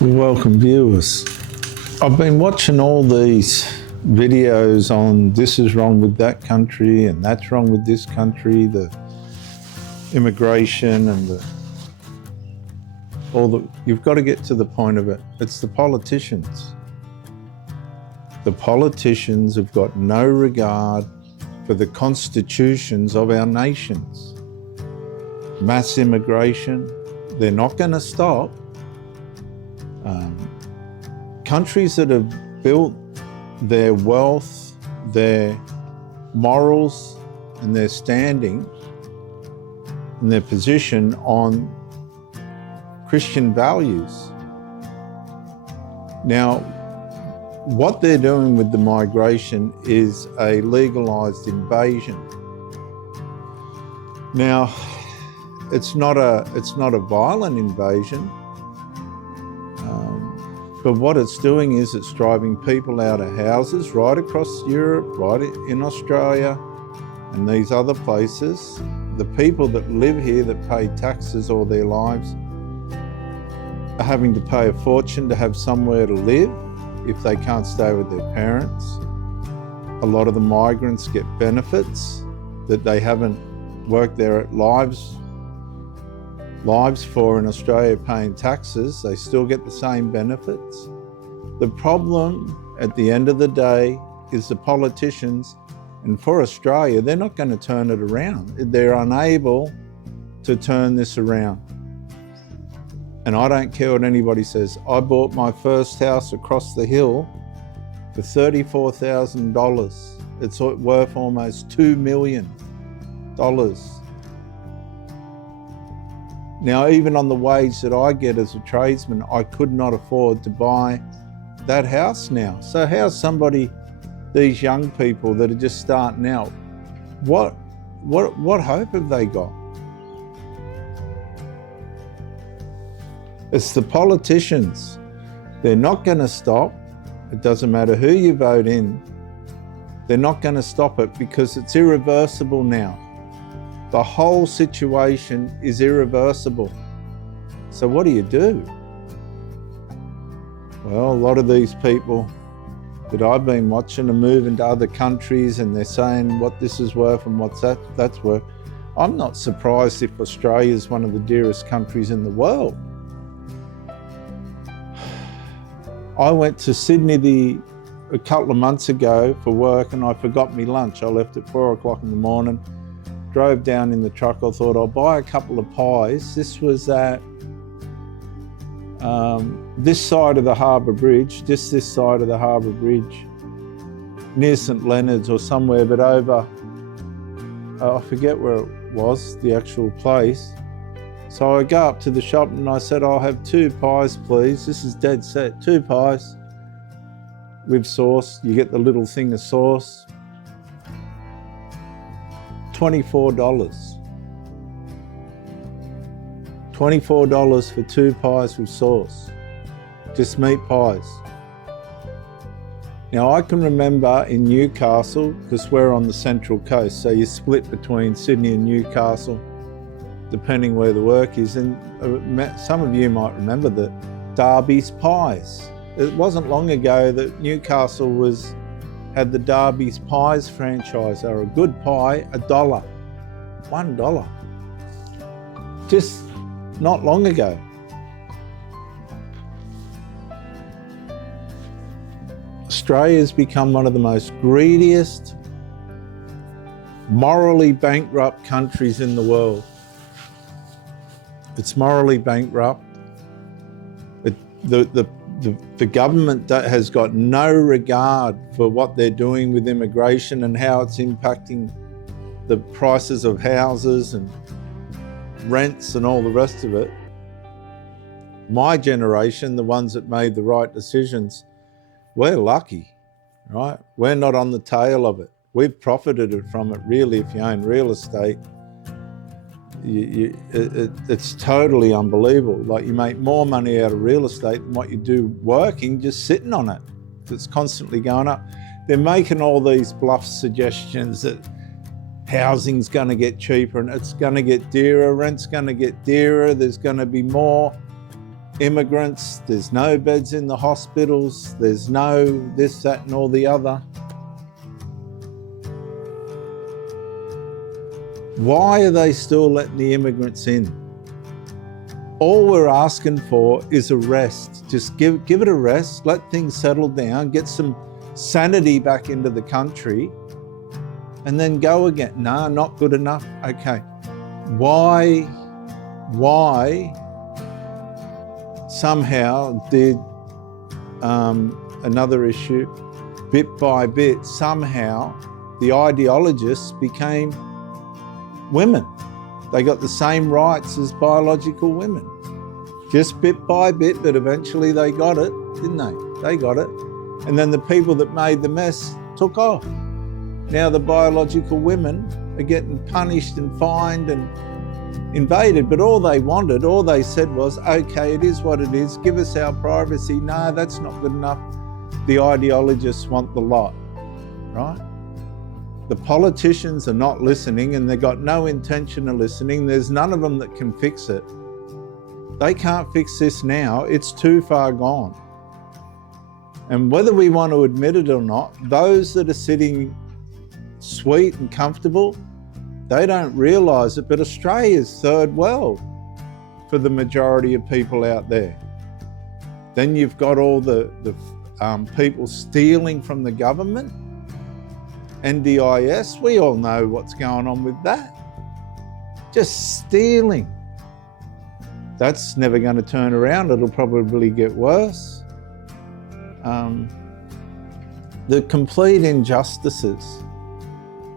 Welcome viewers. I've been watching all these videos on this is wrong with that country and that's wrong with this country, the immigration and you've got to get to the point of it. It's the politicians. The politicians have got no regard for the constitutions of our nations. Mass immigration, they're not going to stop. Countries that have built their wealth, their morals and their standing and their position on Christian values. Now, what they're doing with the migration is a legalised invasion. Now, it's not a violent invasion. But what it's doing is it's driving people out of houses right across Europe, right in Australia and these other places. The people that live here that pay taxes all their lives are having to pay a fortune to have somewhere to live if they can't stay with their parents. A lot of the migrants get benefits that they haven't worked their lives for in Australia paying taxes. They still get the same benefits. The problem at the end of the day is the politicians, and for Australia, they're not going to turn it around. They're unable to turn this around. And I don't care what anybody says. I bought my first house across the hill for $34,000. It's worth almost $2 million. Now, even on the wage that I get as a tradesman, I could not afford to buy that house now. So how's these young people that are just starting out, what hope have they got? It's the politicians. They're not going to stop. It doesn't matter who you vote in. They're not going to stop it because it's irreversible now. The whole situation is irreversible. So what do? Well, a lot of these people that I've been watching are moving to other countries and they're saying what this is worth and what's that's worth. I'm not surprised if Australia is one of the dearest countries in the world. I went to Sydney a couple of months ago for work and I forgot my lunch. I left at 4 o'clock in the morning. Drove down in the truck. I thought I'll buy a couple of pies. This was at this side of the Harbour Bridge, just this side of the Harbour Bridge, near St Leonard's or somewhere, but over, I forget where it was, the actual place. So I go up to the shop and I said, I'll have 2 pies, please. This is dead set, 2 pies with sauce. You get the little thing of sauce. $24. $24 for 2 pies with sauce. Just meat pies. Now I can remember in Newcastle, because we're on the Central Coast, so you split between Sydney and Newcastle, depending where the work is. And some of you might remember the Derby's pies. It wasn't long ago that Newcastle had the Derby's Pies franchise. They were a good pie, $1. $1. Just not long ago. Australia's become one of the most greediest, morally bankrupt countries in the world. It's morally bankrupt. The government has got no regard for what they're doing with immigration and how it's impacting the prices of houses and rents and all the rest of it. My generation, the ones that made the right decisions, we're lucky, right? We're not on the tail of it. We've profited from it, really. If you own real estate, it's totally unbelievable. Like, you make more money out of real estate than what you do working, just sitting on it. It's constantly going up. They're making all these bluff suggestions that housing's going to get cheaper and it's going to get dearer, rent's going to get dearer, there's going to be more immigrants, there's no beds in the hospitals, there's no this, that and all the other. Why are they still letting the immigrants in? All we're asking for is a rest. Just give it a rest, let things settle down, get some sanity back into the country, and then go again. No, not good enough. Okay. Why somehow did another issue, bit by bit, somehow the ideologists became women. They got the same rights as biological women. Just bit by bit, but eventually they got it, didn't they? They got it. And then the people that made the mess took off. Now the biological women are getting punished and fined and invaded, but all they said was, okay, it is what it is, give us our privacy. No, that's not good enough. The ideologists want the lot, right? The politicians are not listening, and they've got no intention of listening. There's none of them that can fix it. They can't fix this now. It's too far gone. And whether we want to admit it or not, those that are sitting sweet and comfortable, they don't realise it, but Australia's third world for the majority of people out there. Then you've got all the people stealing from the government. NDIS, we all know what's going on with that. Just stealing. That's never going to turn around. It'll probably get worse. The complete injustices.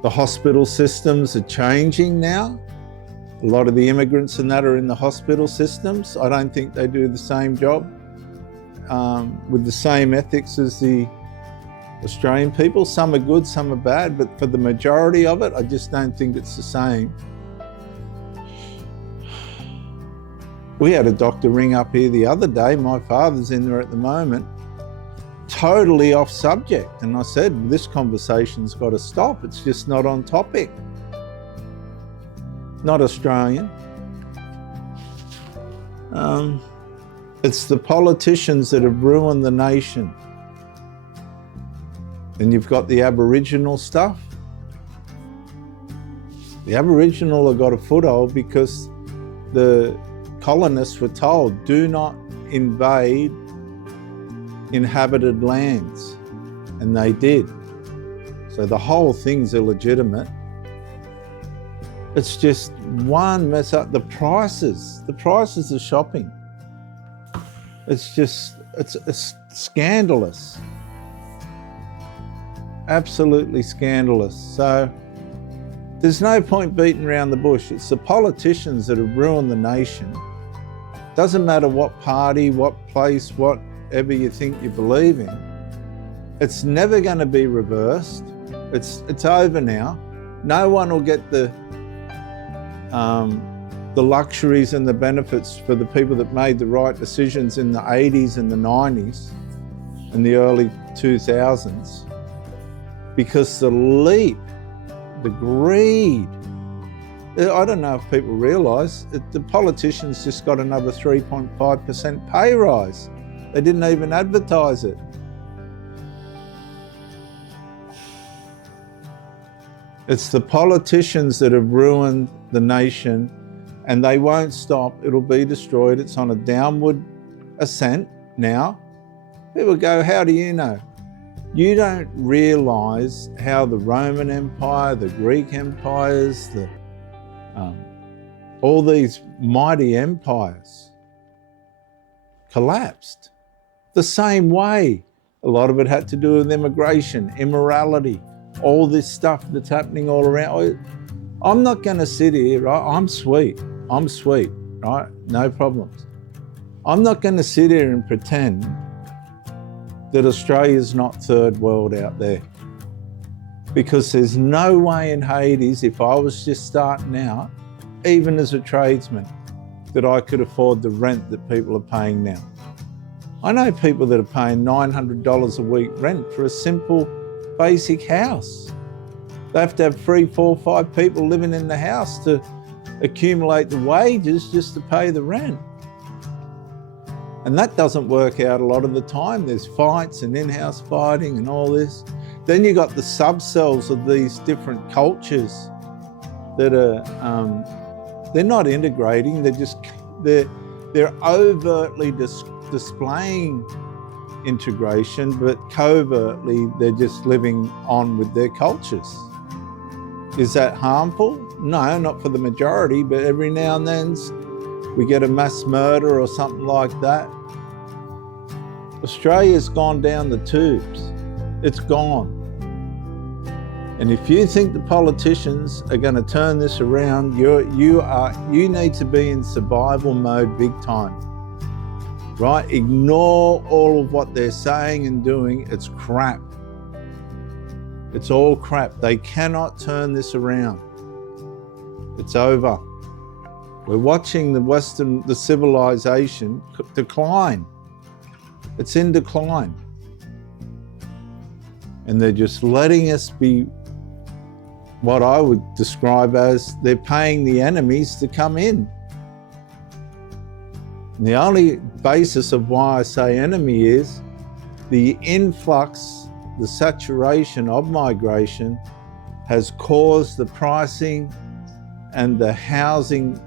The hospital systems are changing now. A lot of the immigrants and that are in the hospital systems. I don't think they do the same job with the same ethics as the Australian people. Some are good, some are bad, but for the majority of it, I just don't think it's the same. We had a doctor ring up here the other day. My father's in there at the moment, totally off subject. And I said, this conversation's got to stop. It's just not on topic. Not Australian. It's the politicians that have ruined the nation. And you've got the Aboriginal stuff. The Aboriginal have got a foothold because the colonists were told, do not invade inhabited lands. And they did. So the whole thing's illegitimate. It's just one mess up. The prices of shopping. It's scandalous. Absolutely scandalous. So there's no point beating around the bush. It's the politicians that have ruined the nation. Doesn't matter what party, what place, whatever you think you believe in. It's never going to be reversed. It's over now. No one will get the luxuries and the benefits for the people that made the right decisions in the 80s and the 90s and the early 2000s. Because the leap, the greed, I don't know if people realise that the politicians just got another 3.5% pay rise. They didn't even advertise it. It's the politicians that have ruined the nation, and they won't stop. It'll be destroyed. It's on a downward ascent now. People go, how do you know? You don't realise how the Roman Empire, the Greek empires, all these mighty empires collapsed. The same way. A lot of it had to do with immigration, immorality, all this stuff that's happening all around. I'm not going to sit here, right? I'm sweet, right? No problems. I'm not going to sit here and pretend that Australia's not third world out there. Because there's no way in Hades, if I was just starting out, even as a tradesman, that I could afford the rent that people are paying now. I know people that are paying $900 a week rent for a simple, basic house. They have to have 3, 4, 5 people living in the house to accumulate the wages just to pay the rent. And that doesn't work out a lot of the time. There's fights and in-house fighting and all this. Then you got the subcells of these different cultures that are, they're not integrating, they're overtly displaying integration, but covertly they're just living on with their cultures. Is that harmful? No, not for the majority, but every now and then we get a mass murder or something like that. Australia's gone down the tubes. It's gone. And if you think the politicians are going to turn this around, you need to be in survival mode big time. Right? Ignore all of what they're saying and doing. It's crap. It's all crap. They cannot turn this around. It's over. We're watching the civilization decline. It's in decline. And they're just letting us be what I would describe as they're paying the enemies to come in. And the only basis of why I say enemy is the influx, the saturation of migration has caused the pricing and the housing,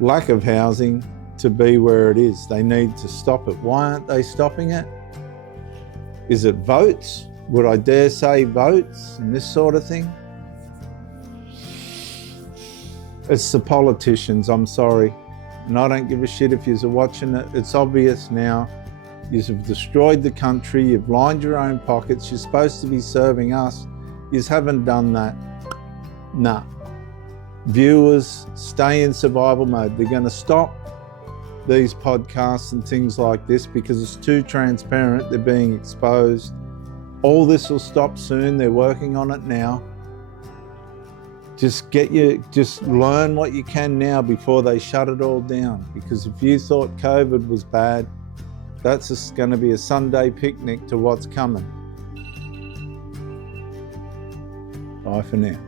lack of housing to be where it is. They need to stop it. Why aren't they stopping it? Is it votes? Would I dare say votes and this sort of thing? It's the politicians, I'm sorry. And I don't give a shit if you're watching it. It's obvious now. You've destroyed the country. You've lined your own pockets. You're supposed to be serving us. You haven't done that. Nah. Viewers, stay in survival mode. They're going to stop these podcasts and things like this because it's too transparent. They're being exposed. All this will stop soon. They're working on it now. Just learn what you can now before they shut it all down. Because if you thought COVID was bad, that's just going to be a Sunday picnic to what's coming. Bye for now.